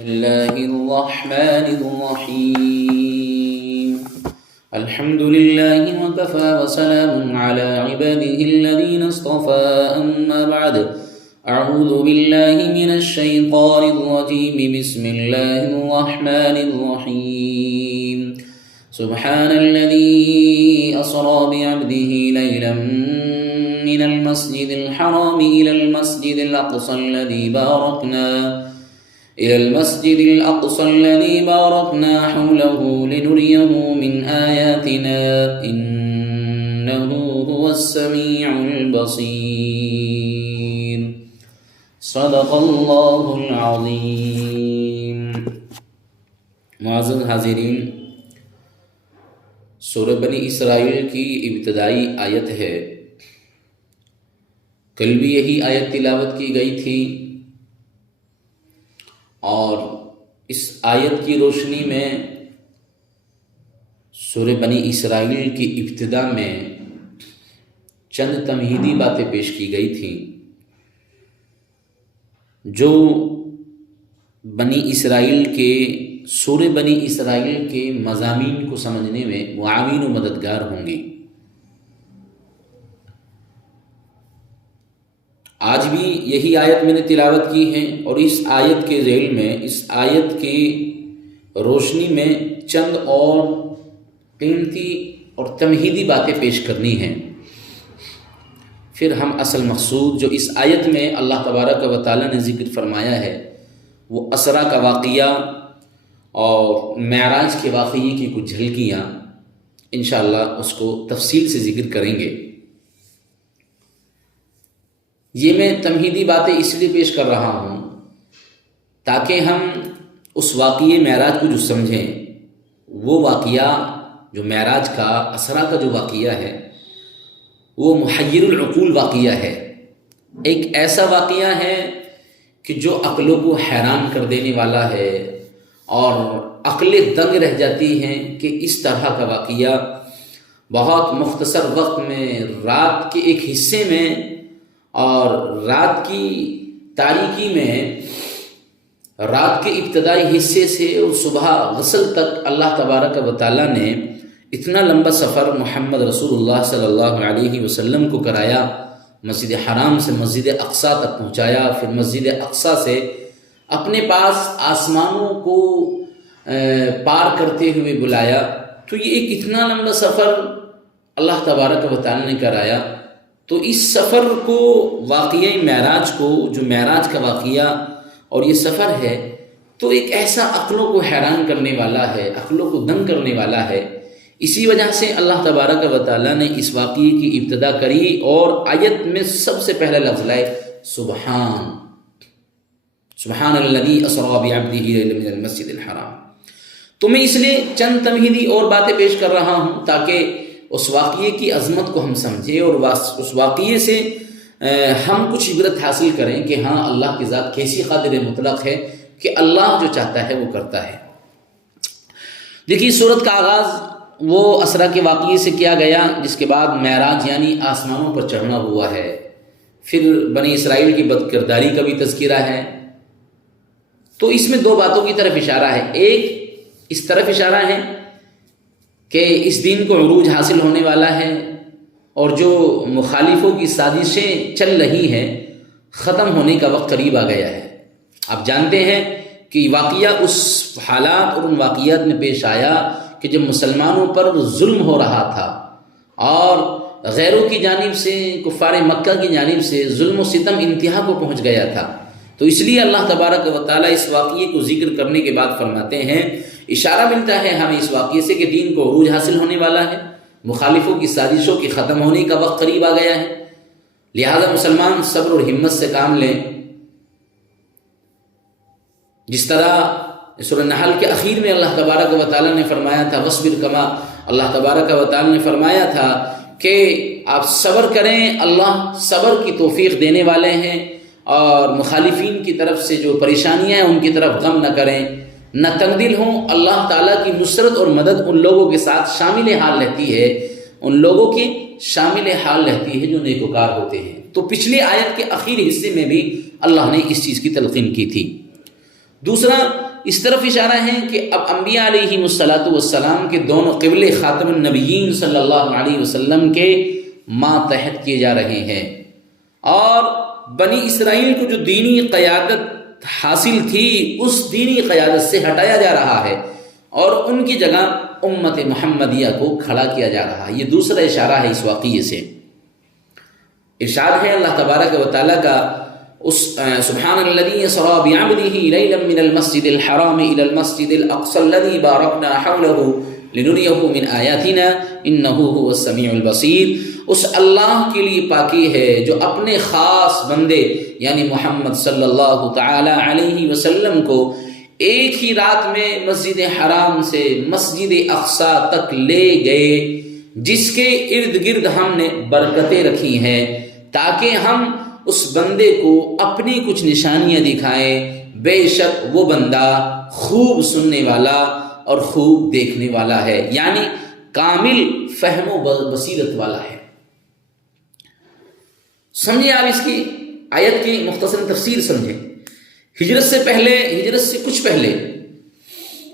الله الرحمن الرحيم الحمد لله وكفى وسلام على عباده الذين اصطفى أما بعد أعوذ بالله من الشيطان الرجيم بسم الله الرحمن الرحيم سبحان الذي أسرى بعبده ليلا من المسجد الحرام إلى المسجد الأقصى الذي باركنا حوله لنريه من آياتنا إنه هو السميع البصير صدق الله العظيم. معزز حاضرین، سورہ بنی اسرائیل کی ابتدائی آیت ہے. کل بھی یہی آیت تلاوت کی گئی تھی اور اس آیت کی روشنی میں سورہ بنی اسرائیل کی ابتدا میں چند تمہیدی باتیں پیش کی گئی تھیں جو بنی اسرائیل کے سورہ بنی اسرائیل کے مضامین کو سمجھنے میں معاون و مددگار ہوں گی. آج بھی یہی آیت میں نے تلاوت کی ہے اور اس آیت کے ذیل میں اس آیت کی روشنی میں چند اور قیمتی اور تمہیدی باتیں پیش کرنی ہیں. پھر ہم اصل مقصود جو اس آیت میں اللہ تبارک و تعالی نے ذکر فرمایا ہے وہ اسرا کا واقعہ اور معراج کے واقعے کی کچھ جھلکیاں انشاءاللہ اس کو تفصیل سے ذکر کریں گے. یہ میں تمہیدی باتیں اس لیے پیش کر رہا ہوں تاکہ ہم اس واقعے معراج کو جو سمجھیں. وہ واقعہ جو معراج کا اسرا کا جو واقعہ ہے وہ محیر العقول واقعہ ہے. ایک ایسا واقعہ ہے کہ جو عقلوں کو حیران کر دینے والا ہے اور عقلیں دنگ رہ جاتی ہیں کہ اس طرح کا واقعہ بہت مختصر وقت میں رات کے ایک حصے میں اور رات کی تاریکی میں رات کے ابتدائی حصے سے اور صبح غسل تک اللہ تبارک و تعالیٰ نے اتنا لمبا سفر محمد رسول اللہ صلی اللہ علیہ وسلم کو کرایا. مسجد حرام سے مسجد اقصیٰ تک پہنچایا، پھر مسجد اقصیٰ سے اپنے پاس آسمانوں کو پار کرتے ہوئے بلایا. تو یہ ایک اتنا لمبا سفر اللہ تبارک و تعالیٰ نے کرایا. تو اس سفر کو واقعہ معراج کو جو معراج کا واقعہ اور یہ سفر ہے تو ایک ایسا عقلوں کو حیران کرنے والا ہے، عقلوں کو دنگ کرنے والا ہے. اسی وجہ سے اللہ تبارک و تعالیٰ نے اس واقعے کی ابتدا کری اور آیت میں سب سے پہلا لفظ لائے سبحان الذی اسری بعبدہ لیلا من المسجد الحرام. تو میں اس لیے چند تمہیدی اور باتیں پیش کر رہا ہوں تاکہ اس واقعے کی عظمت کو ہم سمجھیں اور اس واقعے سے ہم کچھ عبرت حاصل کریں کہ ہاں اللہ کی ذات کیسی قادر مطلق ہے کہ اللہ جو چاہتا ہے وہ کرتا ہے. دیکھیے سورت کا آغاز وہ اسرا کے واقعے سے کیا گیا جس کے بعد معراج یعنی آسمانوں پر چڑھنا ہوا ہے. پھر بنی اسرائیل کی بدکرداری کا بھی تذکرہ ہے. تو اس میں دو باتوں کی طرف اشارہ ہے. ایک اس طرف اشارہ ہے کہ اس دین کو عروج حاصل ہونے والا ہے اور جو مخالفوں کی سازشیں چل رہی ہیں ختم ہونے کا وقت قریب آ گیا ہے. آپ جانتے ہیں کہ واقعہ اس حالات اور ان واقعات میں پیش آیا کہ جب مسلمانوں پر ظلم ہو رہا تھا اور غیروں کی جانب سے کفار مکہ کی جانب سے ظلم و ستم انتہا کو پہنچ گیا تھا. تو اس لیے اللہ تبارک و تعالیٰ اس واقعے کو ذکر کرنے کے بعد فرماتے ہیں، اشارہ ملتا ہے ہمیں اس واقعے سے کہ دین کو عروج حاصل ہونے والا ہے، مخالفوں کی سازشوں کے ختم ہونے کا وقت قریب آ گیا ہے. لہذا مسلمان صبر اور ہمت سے کام لیں. جس طرح سورہ نحل کے اخیر میں اللہ تبارک و تعالیٰ نے فرمایا تھا وَاصْبِرْ كَمَا، اللہ تبارک و تعالیٰ نے فرمایا تھا کہ آپ صبر کریں، اللہ صبر کی توفیق دینے والے ہیں اور مخالفین کی طرف سے جو پریشانیاں ہیں ان کی طرف غم نہ کریں، نہ تنگ دل ہوں. اللہ تعالیٰ کی نصرت اور مدد ان لوگوں کے ساتھ شامل حال رہتی ہے، ان لوگوں کی شامل حال رہتی ہے جو نیکوکار ہوتے ہیں. تو پچھلی آیت کے اخیر حصے میں بھی اللہ نے اس چیز کی تلقین کی تھی. دوسرا اس طرف اشارہ ہے کہ اب انبیاء علیہم الصلاۃ والسلام کے دونوں قبلے خاتم النبیین صلی اللہ علیہ وسلم کے ماتحت کیے جا رہے ہیں، اور بنی اسرائیل کو جو دینی قیادت حاصل تھی اس دینی قیادت سے ہٹایا جا رہا ہے اور ان کی جگہ امت محمدیہ کو کھڑا کیا جا رہا ہے۔ یہ دوسرا اشارہ ہے اس واقعے سے۔ ارشاد ہے اللہ تبارک و تعالیٰ کا سبحان الذی اسری بعبدہ لیلا من المسجد الحرام الی المسجد الاقصی الذی بارکنا حولہ لنریہ من آیاتنا انہ هو السمیع البصیر۔ اس اللہ کے لیے پاکی ہے جو اپنے خاص بندے یعنی محمد صلی اللہ تعالی علیہ وسلم کو ایک ہی رات میں مسجد حرام سے مسجد اقصی تک لے گئے، جس کے ارد گرد ہم نے برکتیں رکھی ہیں تاکہ ہم اس بندے کو اپنی کچھ نشانیاں دکھائیں۔ بے شک وہ بندہ خوب سننے والا اور خوب دیکھنے والا ہے، یعنی کامل فہم و بصیرت والا ہے۔ سمجھیں آپ اس کی آیت کی مختصر تفسیر سمجھیں۔ ہجرت سے پہلے، ہجرت سے کچھ پہلے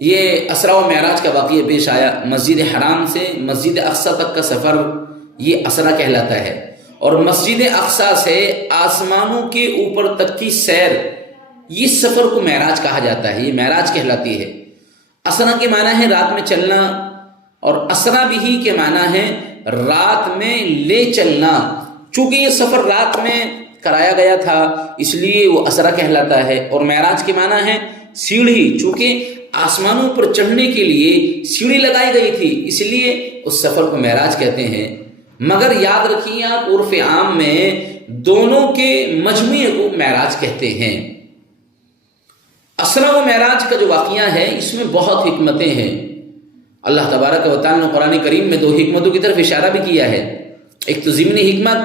یہ اسرا و معراج کا واقعہ پیش آیا۔ مسجد حرام سے مسجد اقصی تک کا سفر یہ اسرا کہلاتا ہے، اور مسجد اقصی سے آسمانوں کے اوپر تک کی سیر، یہ سفر کو معراج کہا جاتا ہے، یہ معراج کہلاتی ہے۔ اسرا کے معنی ہے رات میں چلنا، اور اسرا بھی کے معنی ہے رات میں لے چلنا۔ چونکہ یہ سفر رات میں کرایا گیا تھا اس لیے وہ اسرا کہلاتا ہے، اور معراج کے معنی ہے سیڑھی، چونکہ آسمانوں پر چڑھنے کے لیے سیڑھی لگائی گئی تھی اس لیے اس سفر کو معراج کہتے ہیں۔ مگر یاد رکھیے آپ، عرف عام میں دونوں کے مجموعے کو معراج کہتے ہیں۔ اسرا و معراج کا جو واقعہ ہے اس میں بہت حکمتیں ہیں۔ اللہ تبارک و تعالیٰ نے قرآن کریم میں 2 حکمتوں کی طرف اشارہ بھی کیا ہے، ایک تو ضمنی حکمت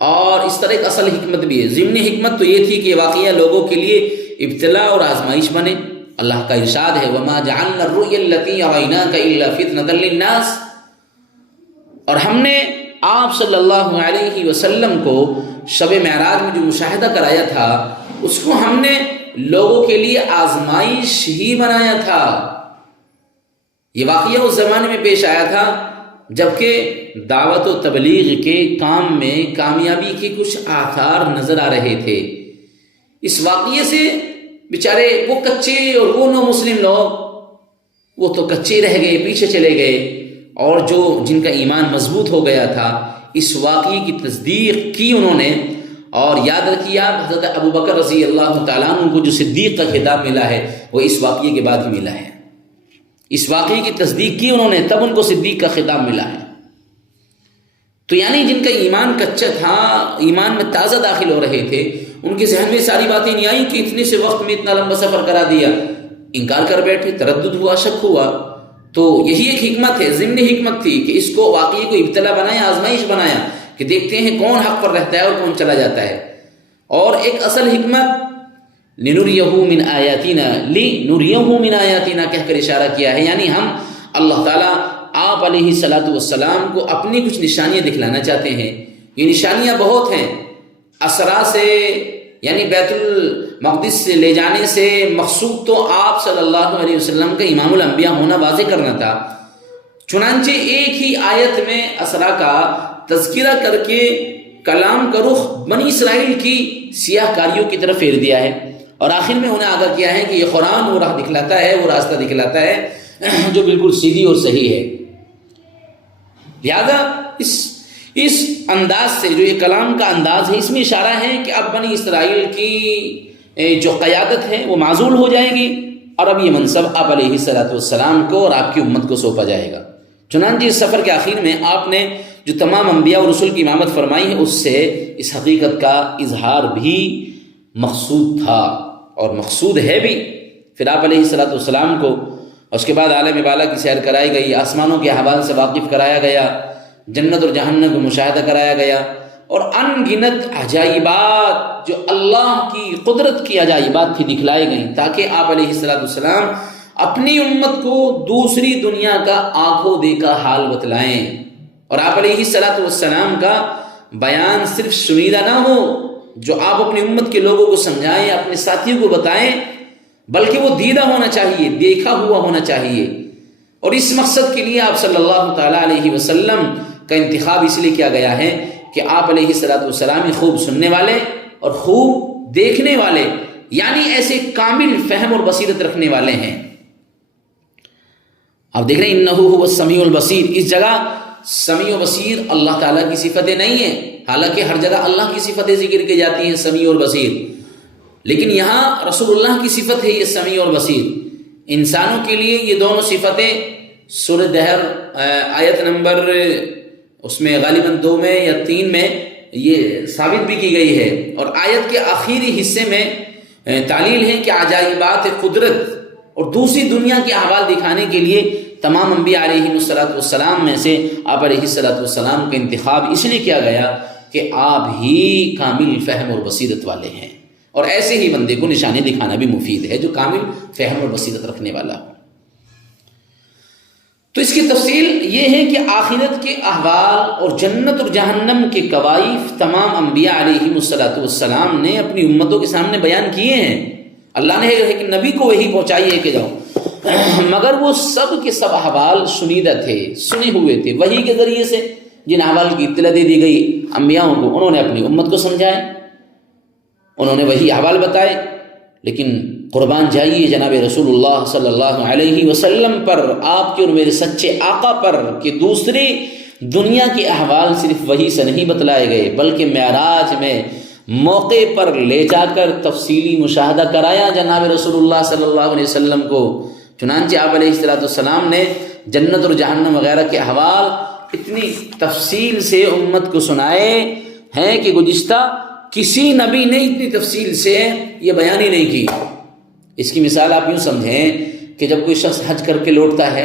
اور اس طرح ایک اصل حکمت بھی ہے۔ ضمنی حکمت تو یہ تھی کہ یہ واقعہ لوگوں کے لیے ابتلاء اور آزمائش بنے۔ اللہ کا ارشاد ہے وَمَا جَعَلْنَا الرُّؤْيَا الَّتِي أَرَيْنَاكَ إِلَّا فِتْنَةً لِلنَّاسِ، اور ہم نے آپ صلی اللہ علیہ وسلم کو شب معراج میں جو مشاہدہ کرایا تھا اس کو ہم نے لوگوں کے لیے آزمائش ہی بنایا تھا۔ یہ واقعہ اس زمانے میں پیش آیا تھا جبکہ دعوت و تبلیغ کے کام میں کامیابی کے کچھ آثار نظر آ رہے تھے۔ اس واقعے سے بیچارے وہ کچے اور وہ نو مسلم لوگ وہ تو کچے رہ گئے، پیچھے چلے گئے، اور جو جن کا ایمان مضبوط ہو گیا تھا اس واقعے کی تصدیق کی انہوں نے۔ اور یاد رکھیے آپ، حضرت ابو بکر رضی اللہ تعالیٰ عنہ کو جو صدیق کا خطاب ملا ہے وہ اس واقعے کے بعد ہی ملا ہے۔ اس واقعے کی تصدیق کی انہوں نے تب ان کو صدیق کا خطاب ملا ہے۔ تو یعنی جن کا ایمان کچا تھا، ایمان میں تازہ داخل ہو رہے تھے، ان کے ذہن میں ساری باتیں نہیں آئیں کہ اتنے سے وقت میں اتنا لمبا سفر کرا دیا، انکار کر بیٹھے، تردد ہوا، شک ہوا۔ تو یہی ایک حکمت ہے، ضمنی حکمت تھی کہ اس کو واقعی کو ابتلا بنایا، آزمائش بنایا کہ دیکھتے ہیں کون حق پر رہتا ہے اور کون چلا جاتا ہے۔ اور ایک اصل حکمت لنریہ من آیاتنا، لنریہ من آیاتنا کہہ کر اشارہ کیا ہے، یعنی ہم اللہ تعالیٰ آپ علیہ الصلاۃ والسلام کو اپنی کچھ نشانیاں دکھلانا چاہتے ہیں۔ یہ نشانیاں بہت ہیں۔ اسرا سے یعنی بیت المقدس سے لے جانے سے مقصود تو آپ صلی اللہ علیہ وسلم کا امام الانبیاء ہونا واضح کرنا تھا، چنانچہ ایک ہی آیت میں اسرا کا تذکرہ کر کے کلام کا رخ بنی اسرائیل کی سیاہ کاریوں کی طرف پھیر دیا ہے، اور آخر میں انہیں آگاہ کیا ہے کہ یہ قرآن وہ راہ دکھلاتا ہے، وہ راستہ دکھلاتا ہے جو بالکل سیدھی اور صحیح ہے۔ لہذا اس انداز سے جو یہ کلام کا انداز ہے اس میں اشارہ ہے کہ اب بنی اسرائیل کی جو قیادت ہے وہ معزول ہو جائے گی، اور اب یہ منصب آپ علیہ السلام کو اور آپ کی امت کو سونپا جائے گا۔ چنانچہ اس سفر کے آخر میں آپ نے جو تمام انبیاء اور رسول کی امامت فرمائی ہے اس سے اس حقیقت کا اظہار بھی مقصود تھا اور مقصود ہے بھی۔ پھر آپ علیہ السلام کو اس کے بعد عالم بالا کی سیر کرائی گئی، آسمانوں کے احوال سے واقف کرایا گیا، جنت اور جہنم کو مشاہدہ کرایا گیا، اور ان گنت عجائبات جو اللہ کی قدرت کی عجائبات تھی دکھلائی گئیں، تاکہ آپ علیہ السلام اپنی امت کو دوسری دنیا کا آنکھوں دیکھا حال بتلائیں، اور آپ علیہ السلام کا بیان صرف سنیدہ نہ ہو، جو آپ اپنی امت کے لوگوں کو سمجھائیں، اپنے ساتھیوں کو بتائیں، بلکہ وہ دیدہ ہونا چاہیے، دیکھا ہوا ہونا چاہیے. اور اس مقصد کے لیے آپ صلی اللہ تعالیٰ علیہ وسلم کا انتخاب اس لیے کیا گیا ہے کہ آپ علیہ الصلوۃ والسلام خوب سننے والے اور خوب دیکھنے والے، یعنی ایسے کامل فہم اور بصیرت رکھنے والے ہیں. آپ دیکھ رہے ہیں انہ هو السمیع البصیر، اس جگہ سمیع و بصیر اللہ تعالیٰ کی صفتیں نہیں ہیں، حالانکہ ہر جگہ اللہ کی صفتیں ذکر کی جاتی ہیں سمیع اور بصیر، لیکن یہاں رسول اللہ کی صفت ہے یہ سمیع اور بصیر. انسانوں کے لیے یہ دونوں صفتیں سورہ دہر آیت نمبر اس میں غالباً 2 میں یا 3 میں یہ ثابت بھی کی گئی ہے، اور آیت کے آخری حصے میں تعلیل ہے کہ عجائبات قدرت اور دوسری دنیا کے احوال دکھانے کے لیے تمام انبیاء علیہ السلام میں سے آپ علیہ السلام کا انتخاب اس لیے کیا گیا کہ آپ ہی کامل فہم اور بصیرت والے ہیں، اور ایسے ہی بندے کو نشانی دکھانا بھی مفید ہے جو کامل فہم اور بصیرت رکھنے والا ہو. تو اس کی تفصیل یہ ہے کہ آخرت کے احوال اور جنت اور جہنم کے کوائف تمام انبیاء علیہ السلام نے اپنی امتوں کے سامنے بیان کیے ہیں. اللہ نے ایک نبی کو وہی پہنچائی ہے کہ جاؤ، مگر وہ سب کے سب احوال شنیدہ تھے، سنے ہوئے تھے. وحی کے ذریعے سے جن احوال کی اطلاع دے دی گئی انبیاءوں کو، انہوں نے اپنی امت کو سمجھائے، انہوں نے وہی احوال بتائے. لیکن قربان جائیے جناب رسول اللہ صلی اللہ علیہ وسلم پر، آپ کے اور میرے سچے آقا پر، کہ دوسری دنیا کے احوال صرف وحی سے نہیں بتلائے گئے بلکہ معراج میں موقع پر لے جا کر تفصیلی مشاہدہ کرایا جناب رسول اللہ صلی اللہ علیہ وسلم کو. چنانچہ آپ علیہ السلام نے جنت اور جہنم وغیرہ کے احوال اتنی تفصیل سے امت کو سنائے ہیں کہ گزشتہ کسی نبی نے اتنی تفصیل سے یہ بیان ہی نہیں کی. اس کی مثال آپ یوں سمجھیں کہ جب کوئی شخص حج کر کے لوٹتا ہے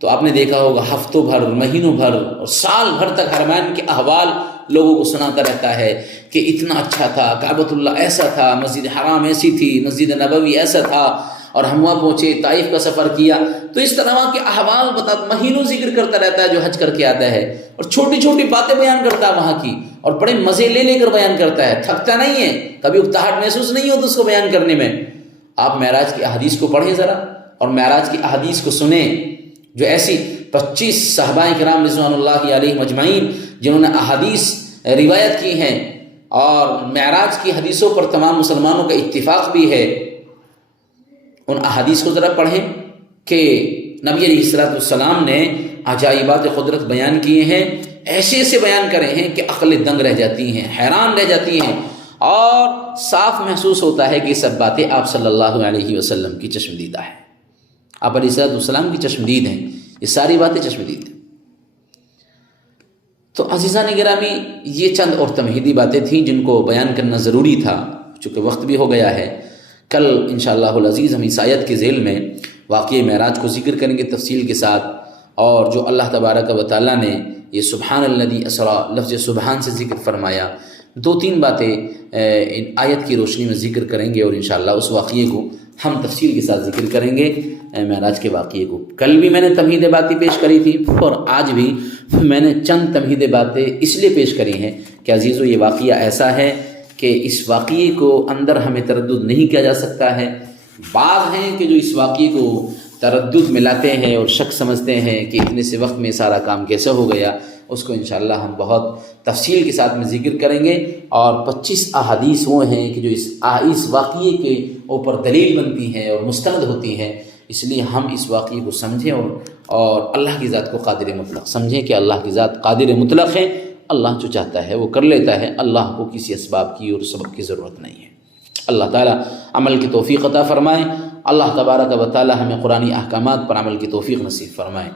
تو آپ نے دیکھا ہوگا ہفتوں بھر، مہینوں بھر اور سال بھر تک حرمین کے احوال لوگوں کو سناتا رہتا ہے کہ اتنا اچھا تھا، کعبۃ اللہ ایسا تھا، مسجد حرام ایسی تھی، مسجد نبوی ایسا تھا، اور ہم وہاں پہنچے، طائف کا سفر کیا. تو اس طرح کے احوال مہینوں ذکر کرتا رہتا ہے جو حج کر کے آتا ہے، اور چھوٹی چھوٹی باتیں بیان کرتا ہے وہاں کی، اور بڑے مزے لے لے کر بیان کرتا ہے، تھکتا نہیں ہے، کبھی اکتاہٹ محسوس نہیں ہوتا اس کو بیان کرنے میں. آپ معراج کی احادیث کو پڑھیں ذرا، اور معراج کی احادیث کو سنیں، جو ایسی 25 صحابہ کرام رضوان اللہ علیہم اجمعین جنہوں نے احادیث روایت کی ہیں، اور معراج کی حدیثوں پر تمام مسلمانوں کا اتفاق بھی ہے. ان احادیث کو ذرا پڑھیں کہ نبی علیہ السلام نے عجائبات قدرت بیان کیے ہیں، ایسے ایسے بیان کرے ہیں کہ عقلیں دنگ رہ جاتی ہیں، حیران رہ جاتی ہیں، اور صاف محسوس ہوتا ہے کہ یہ سب باتیں آپ صلی اللہ علیہ وسلم کی چشمدیدہ ہیں، آپ علیہ السلام کی چشمدید ہیں، یہ ساری باتیں چشمدید ہیں. تو عزیزان گرامی، یہ چند اور تمہیدی باتیں تھیں جن کو بیان کرنا ضروری تھا، چونکہ وقت بھی ہو گیا ہے. کل انشاءاللہ العزیز ہم اس آیت کے ذیل میں واقعہ معراج کو ذکر کریں گے تفصیل کے ساتھ، اور جو اللہ تبارک و تعالیٰ نے یہ سبحان الذی اسریٰ لفظ سبحان سے ذکر فرمایا، 2-3 باتیں ان آیت کی روشنی میں ذکر کریں گے، اور انشاءاللہ اس واقعے کو ہم تفصیل کے ساتھ ذکر کریں گے، معراج کے واقعے کو. کل بھی میں نے تمہید باتیں پیش کری تھی، اور آج بھی میں نے چند تمہید باتیں اس لیے پیش کری ہیں کہ عزیزو یہ واقعہ ایسا ہے کہ اس واقعے کو اندر ہمیں تردد نہیں کیا جا سکتا ہے. بعض ہیں کہ جو اس واقعے کو تردد میں لاتے ہیں اور شک سمجھتے ہیں کہ اتنے سے وقت میں سارا کام کیسے ہو گیا. اس کو انشاءاللہ ہم بہت تفصیل کے ساتھ میں ذکر کریں گے، اور 25 احادیث وہ ہیں کہ جو اس واقعے کے اوپر دلیل بنتی ہیں اور مستند ہوتی ہیں. اس لیے ہم اس واقعے کو سمجھیں اور اللہ کی ذات کو قادر مطلق سمجھیں کہ اللہ کی ذات قادر مطلق ہے، اللہ جو چاہتا ہے وہ کر لیتا ہے، اللہ کو کسی اسباب کی اور سبب کی ضرورت نہیں ہے. اللہ تعالیٰ عمل کی توفیق عطا فرمائے. اللہ تبارک و تعالیٰ ہمیں قرآنی احکامات پر عمل کی توفیق نصیب فرمائے.